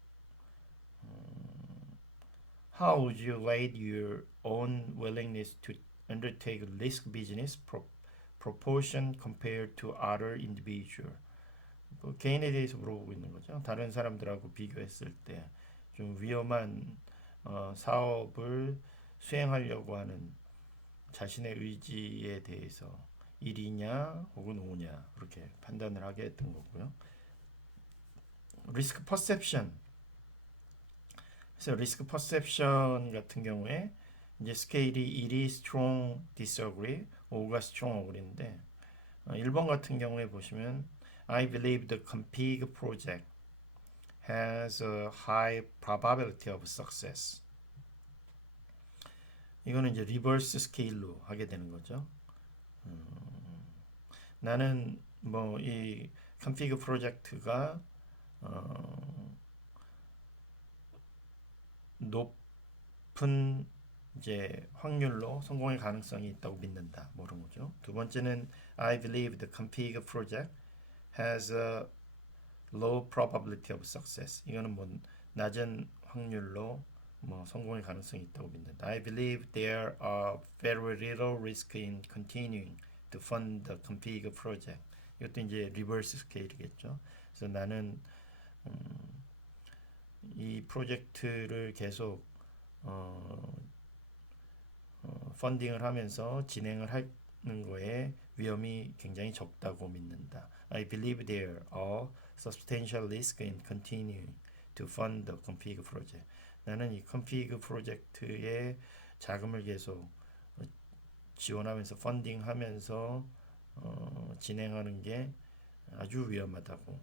how would you rate your own willingness to undertake risk business proportion compared to other individual? 그 개인에 대해서 물어보고 있는 거죠. 다른 사람들하고 비교했을 때 좀 위험한 사업을 수행하려고 하는 자신의 의지에 대해서 1이냐 혹은 5냐 그렇게 판단을 하게 했던 거고요. 리스크 퍼셉션. 그래서 리스크 퍼셉션 같은 경우에 이제 스케일이 1이 strong disagree, 5가 strong agree인데 1번 같은 경우에 보시면 I believe the config project has a high probability of success. 이거는 이제 리버스 스케일로 하게 되는 거죠. 나는 뭐 이 config 프로젝트가 높은 이제 확률로 성공의 가능성이 있다고 믿는다. 뭐 그런 거죠. 두 번째는 I believe the config project has a low probability of success. 이거는 뭐 낮은 확률로 뭐 성공의 가능성이 있다고 믿는다. I believe there are very little risk in continuing to fund the config project. 이것도 이제 리버스 스케일이겠죠. 그래서 나는 이 프로젝트를 계속 펀딩을 하면서 진행을 하는 거에 위험이 굉장히 적다고 믿는다. I believe there are substantial risk in continuing to fund the config project. 나는 이 config 프로젝트에 자금을 계속 지원하면서 펀딩하면서 진행하는 게 아주 위험하다고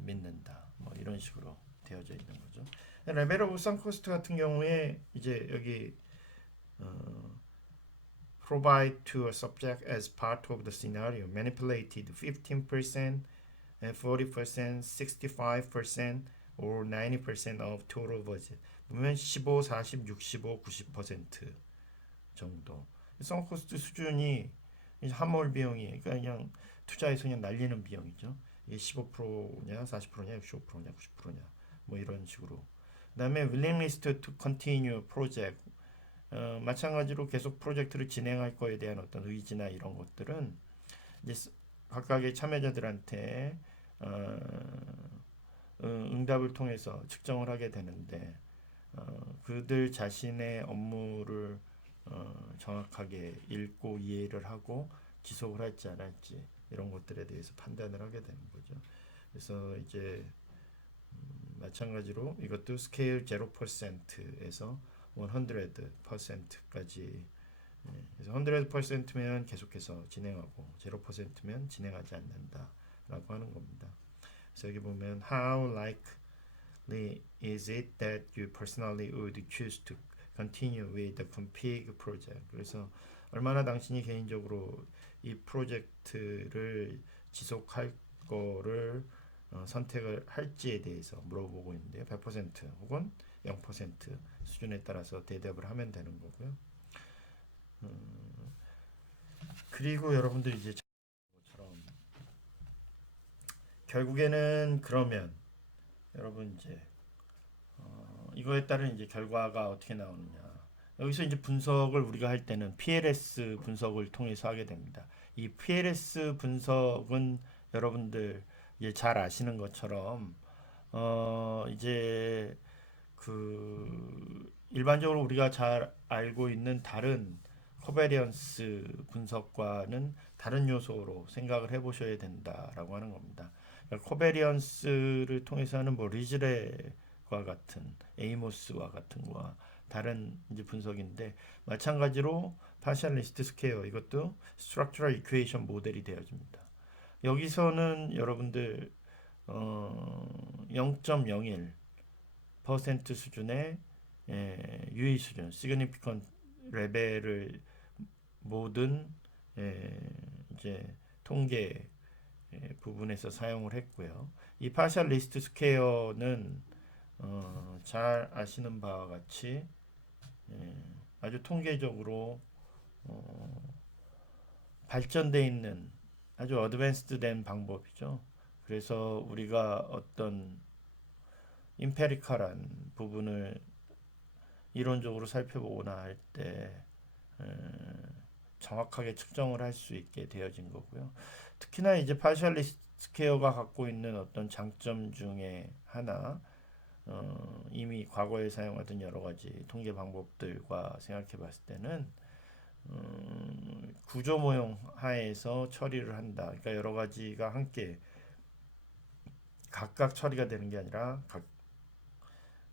믿는다. 뭐 이런 식으로 되어져 있는 거죠. 레벨 오브 선코스트 같은 경우에 이제 여기 provide to a subject as part of the scenario manipulated 15%, 40%, 65% or 90% of total budget. 보면 15, 40, 65, 90% 정도. 선코스트 수준이 함몰 비용이 그냥 투자해서 그냥 날리는 비용이죠. 이게 15%냐, 40%냐, 65%냐, 90%냐 뭐 이런 식으로. 그다음에 willingness to continue project. 마찬가지로 계속 프로젝트를 진행할 거에 대한 어떤 의지나 이런 것들은 이제 각각의 참여자들한테 응답을 통해서 측정을 하게 되는데 그들 자신의 업무를 정확하게 읽고 이해를 하고 지속을 할지 안 할지 이런 것들에 대해서 판단을 하게 되는 거죠. 그래서 이제 마찬가지로 이것도 스케일 0%에서 100%까지 그래서 100%면 계속해서 진행하고 0%면 진행하지 않는다라고 하는 겁니다. 그래서 여기 보면 How likely is it that you personally would choose to continue with the config project? 그래서 얼마나 당신이 개인적으로 이 프로젝트를 지속할 거를 선택을 할지에 대해서 물어보고 있는데요. 100% 혹은 0% 수준에 따라서 대답을 하면 되는 거고요. 그리고 여러분들이 이제 것처럼 결국에는 그러면 여러분 이제 이거에 따른 이제 결과가 어떻게 나오느냐. 여기서 이제 분석을 우리가 할 때는 PLS 분석을 통해서 하게 됩니다. 이 PLS 분석은 여러분들 이제 잘 아시는 것처럼 이제 그 일반적으로 우리가 잘 알고 있는 다른 코베리언스 분석과는 다른 요소로 생각을 해보셔야 된다라고 하는 겁니다. 그러니까 코베리언스를 통해서는 뭐 리즈레과 같은 에이모스와 같은 거와 다른 이제 분석인데 마찬가지로 파셜 리스트 스퀘어 이것도 스트럭처럴 이퀘이션 모델이 되어집니다. 여기서는 여러분들 0.01% 수준의 유의 수준, significant 레벨을 모든 이제 통계 부분에서 사용을 했고요. 이 파셜 리스트 스퀘어는 잘 아시는 바와 같이 아주 통계적으로 발전돼 있는 아주 어드밴스드된 방법이죠. 그래서 우리가 어떤 임페리컬한 부분을 이론적으로 살펴보거나 할 때 정확하게 측정을 할 수 있게 되어진 거고요. 특히나 이제 파셜리스트 스퀘어가 갖고 있는 어떤 장점 중에 하나 이미 과거에 사용하던 여러 가지 통계 방법들과 생각해 봤을 때는 구조 모형 하에서 처리를 한다. 그러니까 여러 가지가 함께 각각 처리가 되는 게 아니라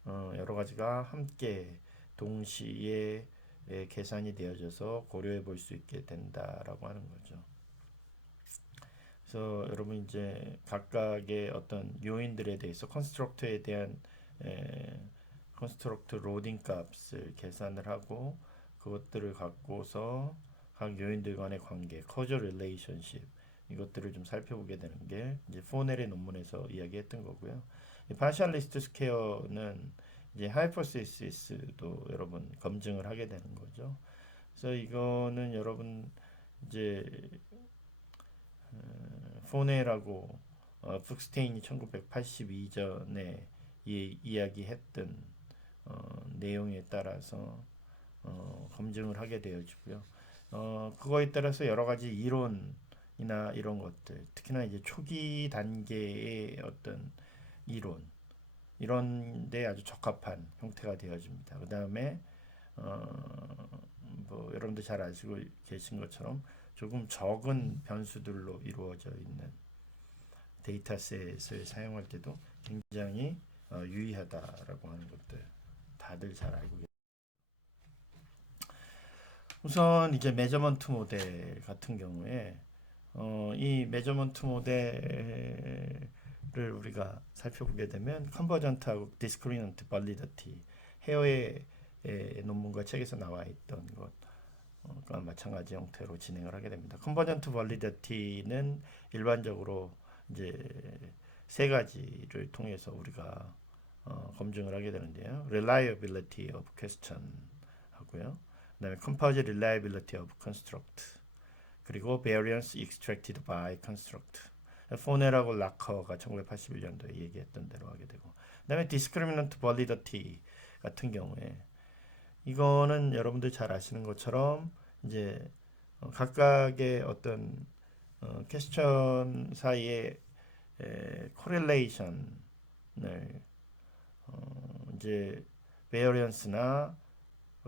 여러 가지가 함께 동시에 계산이 되어져서 고려해 볼 수 있게 된다라고 하는 거죠. 그래서 여러분 이제 각각의 어떤 요인들에 대해서 컨스트럭터에 대한 컨스트럭터 로딩 값을 계산을 하고 그것들을 갖고서 각 요인들 간의 관계, 커저 릴레이션십 이것들을 좀 살펴보게 되는 게 이제 포넬의 논문에서 이야기했던 거고요. 이 파셜리스트 스퀘어는 이제 하이포시시스도 여러분 검증을 하게 되는 거죠. 그래서 이거는 여러분 이제 포넬하고 푹스테인이 1982전에 이야기했던 내용에 따라서 검증을 하게 되어지고요. 그거에 따라서 여러 가지 이론이나 이런 것들, 특히나 이제 초기 단계의 어떤 이론 이런 데 아주 적합한 형태가 되어집니다. 그 다음에 뭐 여러분들 잘 아시고 계신 것처럼 조금 적은 변수들로 이루어져 있는 데이터셋을 사용할 때도 굉장히 유의하다라고 하는 것들 다들 잘 알고 계십니다. 우선 이제 메저먼트 모델 같은 경우에 이 메저먼트 모델을 우리가 살펴보게 되면 컨버전트하고 디스크리넌트 발리더티 헤어의 논문과 책에서 나와 있던 것과 마찬가지 형태로 진행을 하게 됩니다. 컨버전트 발리더티는 일반적으로 이제 세 가지를 통해서 우리가 검증을 하게 되는데요. reliability of question 하고요. 그다음에 composite reliability of construct 그리고 variance extracted by construct. 포넬하고 라커가 1981년도에 얘기했던 대로 하게 되고 그다음에 discriminant validity 같은 경우에 이거는 여러분들 잘 아시는 것처럼 이제 각각의 어떤 퀘스천 사이의 코렐레이션을 이제 베어리언스나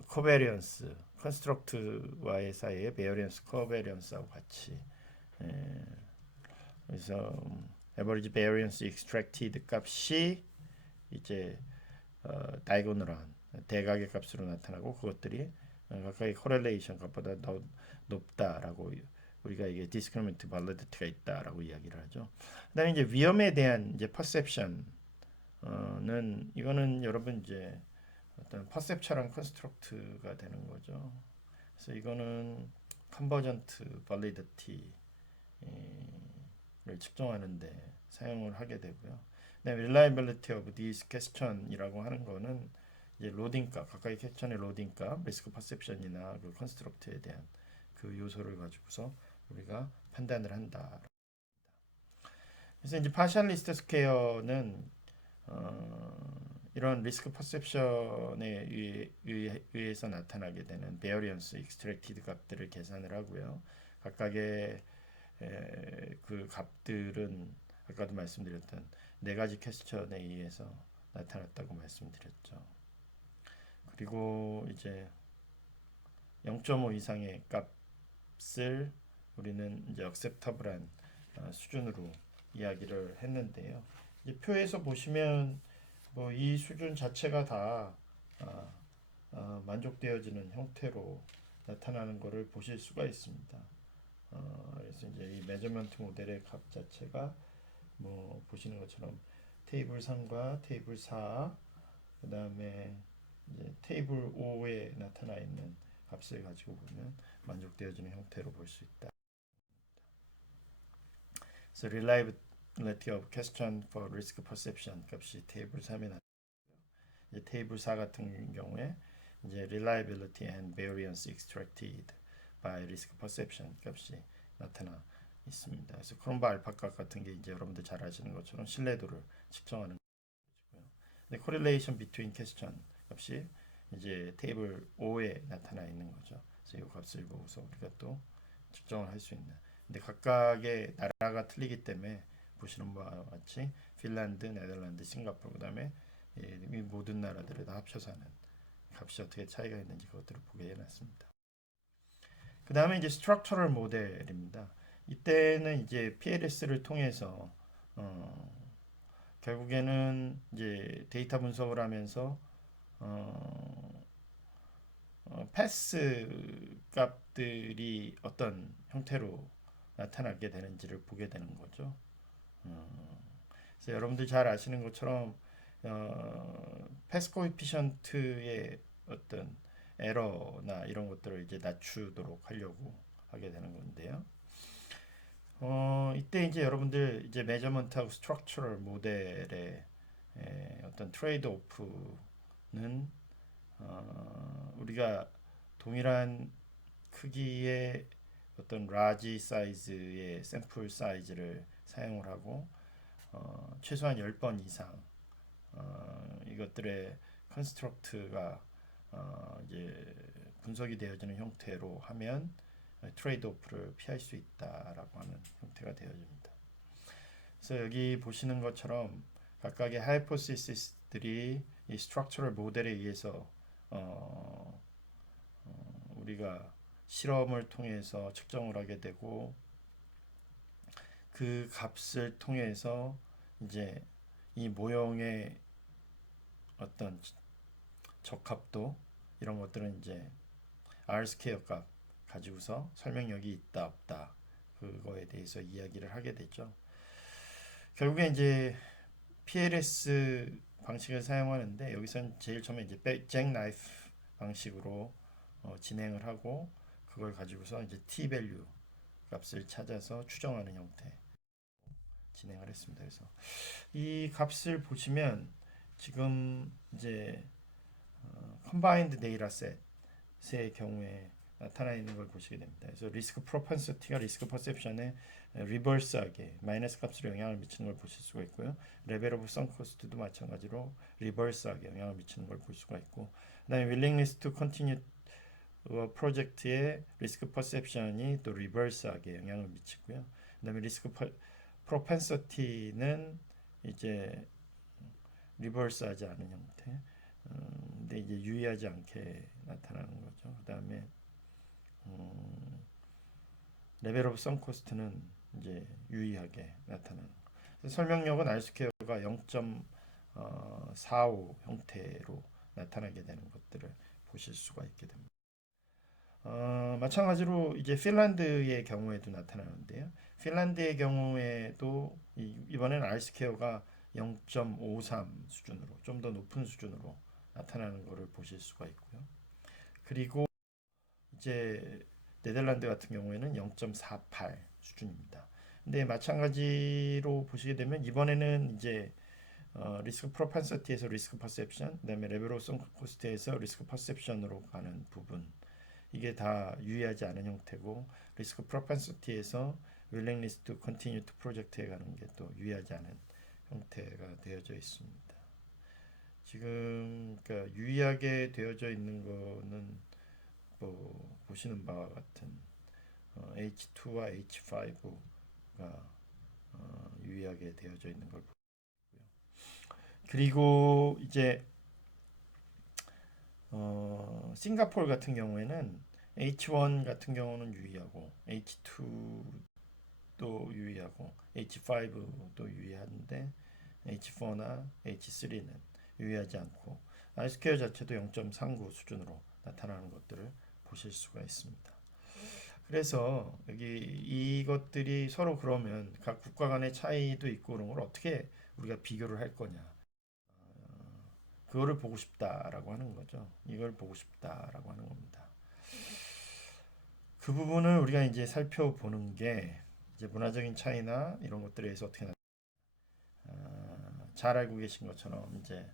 코베리언스, 컨스트럭트와의 사이의 베어리언스, 코베리언스하고 같이 그래서 average variance extracted 값이 이제 다이고널한 대각의 값으로 나타나고 그것들이 각각의 코렐레이션 값보다 더 높다라고 우리가 이게 discriminant validity가 있다라고 이야기를 하죠. 그다음에 이제 위험에 대한 이제 perception은 이거는 여러분 이제 어떤 퍼셉처럼 컨스트럭트가 되는 거죠. 그래서 이거는 컨버전트 발리디티를 측정하는데 사용을 하게 되고요. 그다음에 reliability of this question이라고 하는 거는 이제 로딩 값, 각각의 퀘스천의 로딩 값, 리스크 퍼셉션이나 그 컨스트럭트에 대한 그 요소를 가지고서 우리가 판단을 한다. 그래서 이제 파셜리스트 스퀘어는 이런 리스크 퍼셉션에 의해서 나타나게 되는 베어리언스 익스트랙티드 값들을 계산을 하고요. 각각의 그 값들은 아까도 말씀드렸던 네 가지 퀘스천에 의해서 나타났다고 말씀드렸죠. 그리고 이제 0.5 이상의 값을 우리는 이제 acceptable한 수준으로 이야기를 했는데요. 이제 표에서 보시면 뭐 이 수준 자체가 다 만족되어지는 형태로 나타나는 것을 보실 수가 있습니다. 그래서 이제 이 매저먼트 모델의 값 자체가 뭐 보시는 것처럼 테이블 3과 테이블 4, 그 다음에 이제 테이블 5에 나타나 있는 값을 가지고 보면 만족되어지는 형태로 볼 수 있다. 그래서 reliability of question for risk perception 값이 테이블 3에 나타나 이제 테이블 4 같은 경우에 이제 reliability and variance extracted by risk perception 값이 나타나 있습니다. 그래서 크롬바 알파 값 같은 게 이제 여러분들 잘 아시는 것처럼 신뢰도를 측정하는 것이고요. 근데 correlation between question 값이 이제 테이블 5에 나타나 있는 거죠. 그래서 이 값을 보고서 우리가 또 측정을 할 수 있는. 근데 각각의 나라가 틀리기 때문에 보시는 바와 같이 핀란드, 네덜란드, 싱가포르 그다음에 이 모든 나라들을 다 합쳐서 하는 값이 어떻게 차이가 있는지 그것들을 보게 해놨습니다. 그 다음에 이제 스트럭처럴 모델입니다. 이때는 이제 PLS를 통해서 결국에는 이제 데이터 분석을 하면서 패스 값들이 어떤 형태로 나타나게 되는지를 보게 되는 거죠. 그래서 여러분들 잘 아시는 것처럼 패스 코에피션트의 어떤 에러나 이런 것들을 이제 낮추도록 하려고 하게 되는 건데요. 이때 이제 여러분들 이제 메저먼트하고 스트럭처럴 모델의 어떤 트레이드 오프는 우리가 동일한 크기의 어떤 라지 사이즈의 샘플 사이즈를 사용을 하고 최소한 10번 이상 이것들의 컨스트럭트가 이제 분석이 되어지는 형태로 하면 트레이드 오프를 피할 수 있다라고 하는 형태가 되어집니다. 그래서 여기 보시는 것처럼 각각의 하이포시스들이 이 스트럭처럴 모델에 의해서 우리가 실험을 통해서 측정을 하게 되고 그 값을 통해서 이제 이 모형의 어떤 적합도 이런 것들은 이제 R 스퀘어 값 가지고서 설명력이 있다 없다 그거에 대해서 이야기를 하게 되죠. 결국에 이제 PLS 방식을 사용하는데 여기서는 제일 처음에 이제 잭 나이프 방식으로 진행을 하고 그걸 가지고서 이제 t 밸류 값을 찾아서 추정하는 형태 진행을 했습니다. 그래서 이 값을 보시면 지금 이제 컴바인드 데이터셋의 경우에 나타나 있는 걸 보시게 됩니다. 그래서 리스크 프로펜서티가 리스크 퍼셉션에 리버스하게 마이너스 값으로 영향을 미치는 걸 보실 수가 있고요. 레벨 오브 선 코스트도 마찬가지로 리버스하게 영향을 미치는 걸 볼 수가 있고, 그다음에 윌링리스 투 컨티뉴 프로젝트의 리스크 퍼셉션이 또 리버스하게 영향을 미치고요. 그다음에 리스크 프로펜서티는 이제 리버스하지 않은 형태. 근데 이제 유의하지 않게 나타나는 거죠. 그다음에 레벨 오브 선 코스트는 이제 유의하게 나타나는 거. 설명력은 알스퀘어가 0.45 형태로 나타나게 되는 것들을 보실 수가 있게 됩니다. 마찬가지로 이제 핀란드의 경우에도 나타나는데요. 핀란드의 경우에도 이번에는 알스퀘어가 0.53 수준으로 좀 더 높은 수준으로 나타나는 것을 보실 수가 있고요. 그리고 이제 네덜란드 같은 경우에는 0.48 수준입니다. 근데 마찬가지로 보시게 되면 이번에는 이제 리스크 프로펜서티에서 리스크 퍼셉션, 그다음에 레벨 오브 선 코스트에서 리스크 퍼셉션으로 가는 부분 이게 다 유의하지 않은 형태고 리스크 프로펜서티에서 willingness to continue to project에 가는 게 또 유의하지 않은 형태가 되어져 있습니다. 지금 그러니까 유의하게 되어져 있는 거는 뭐 보시는 바와 같은 H2와 H5가 유의하게 되어져 있는 걸 보고요. 그리고 이제 싱가포르 같은 경우에는 H1 같은 경우는 유의하고 H2도 유의하고 H5도 유의하는데 H4나 H3는 유의하지 않고 R스퀘어 자체도 0.39 수준으로 나타나는 것들을 보실 수가 있습니다. 그래서 여기 이것들이 서로 그러면 각 국가 간의 차이도 있고 그런 걸 어떻게 우리가 비교를 할 거냐. 그거를 보고 싶다라고 하는 거죠. 이걸 보고 싶다라고 하는 겁니다. 그 부분을 우리가 이제 살펴보는 게 이제 문화적인 차이나 이런 것들에 의해서 어떻게 잘 알고 계신 것처럼 이제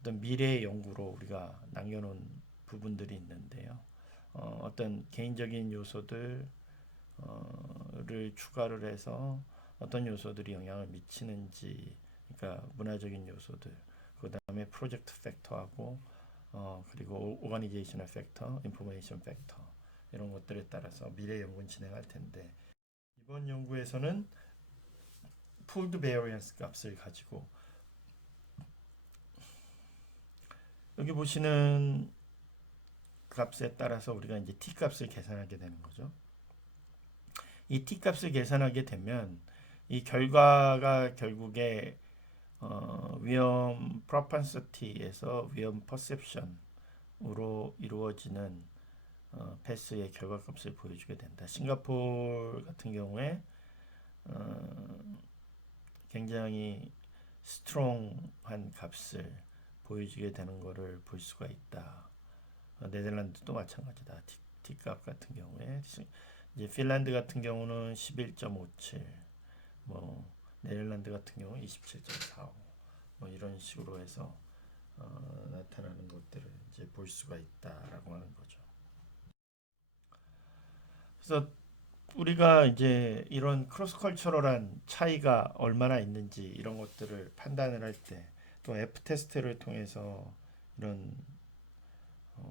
어떤 미래의 연구로 우리가 남겨놓은 부분들이 있는데요. 어떤 개인적인 요소들을 추가를 해서 어떤 요소들이 영향을 미치는지, 그러니까 문화적인 요소들, 그 다음에 프로젝트 팩터하고 그리고 오가니제이셔널 팩터, 인포메이션 팩터 이런 것들에 따라서 미래 연구는 진행할 텐데 이번 연구에서는 풀드 베어리언스 값을 가지고 여기 보시는 값에 따라서 우리가 이제 t 값을 계산하게 되는 거죠. 이 t 값을 계산하게 되면 이 결과가 결국에 위험 프로펜시티에서 위험 퍼셉션으로 이루어지는 패스의 결과값을 보여주게 된다. 싱가포르 같은 경우에 굉장히 스트롱한 값을 보여주게 되는 것을 볼 수가 있다. 네덜란드도 마찬가지다. T값 같은 경우에 이제 핀란드 같은 경우는 11.57, 뭐 네덜란드 같은 경우는 27.45, 뭐 이런 식으로 해서 나타나는 것들을 이제 볼 수가 있다라고 하는 거죠. 그래서 우리가 이제 이런 크로스 컬처럴한 차이가 얼마나 있는지 이런 것들을 판단을 할 때 또 F 테스트를 통해서 이런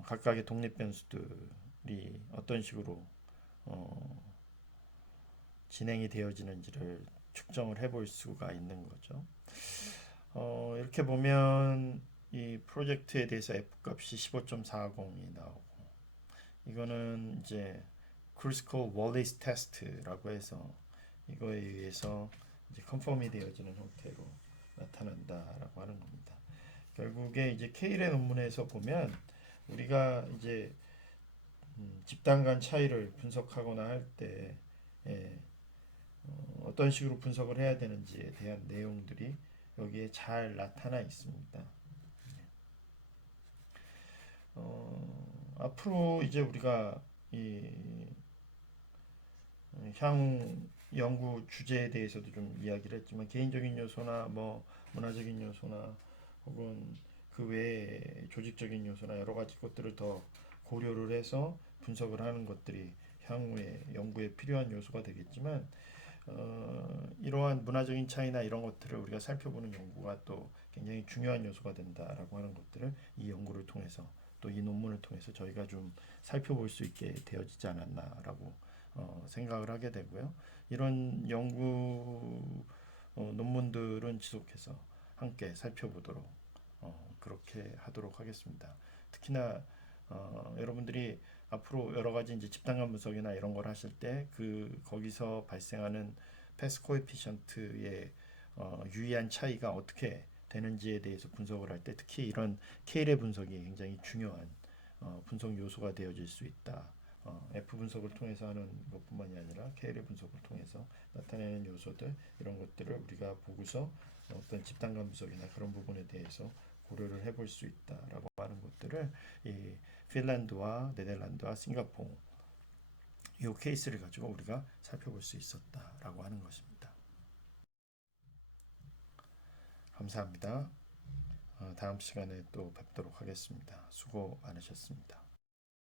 각각의 독립 변수들이 어떤 식으로 어, 진행이 되어지는지를 측정을 해볼 수가 있는 거죠. 이렇게 보면 이 프로젝트에 대해서 F값이 15.40이 나오고 이거는 이제 크루스컬 월리스 테스트라고 해서 이거에 의해서 이제 컨펌이 되어지는 형태로 나타난다라고 하는 겁니다. 결국에 이제 케일의 논문에서 보면 우리가 이제 집단 간 차이를 분석하거나 할 때 어떤 식으로 분석을 해야 되는지에 대한 내용들이 여기에 잘 나타나 있습니다. 앞으로 이제 우리가 이 향후 연구 주제에 대해서도 좀 이야기를 했지만 개인적인 요소나 뭐 문화적인 요소나 혹은 그 외에 조직적인 요소나 여러 가지 것들을 더 고려를 해서 분석을 하는 것들이 향후에 연구에 필요한 요소가 되겠지만 이러한 문화적인 차이나 이런 것들을 우리가 살펴보는 연구가 또 굉장히 중요한 요소가 된다라고 하는 것들을 이 연구를 통해서 또 이 논문을 통해서 저희가 좀 살펴볼 수 있게 되어지지 않았나라고 생각을 하게 되고요. 이런 연구 논문들은 지속해서 함께 살펴보도록 그렇게 하도록 하겠습니다. 특히나 여러분들이 앞으로 여러 가지 이제 집단감 분석이나 이런 걸 하실 때 그 거기서 발생하는 패스 코에피션트의 유의한 차이가 어떻게 되는지에 대해서 분석을 할 때 특히 이런 K의 분석이 굉장히 중요한 분석 요소가 되어질 수 있다. F 분석을 통해서 하는 것뿐만이 아니라 K의 분석을 통해서 나타내는 요소들 이런 것들을 우리가 보고서 어떤 집단감 분석이나 그런 부분에 대해서 고려를 해볼 수 있다라고 하는 것들을 이 핀란드와 네덜란드와 싱가포르 이 케이스를 가지고 우리가 살펴볼 수 있었다라고 하는 것입니다. 감사합니다. 다음 시간에 또 뵙도록 하겠습니다. 수고 많으셨습니다.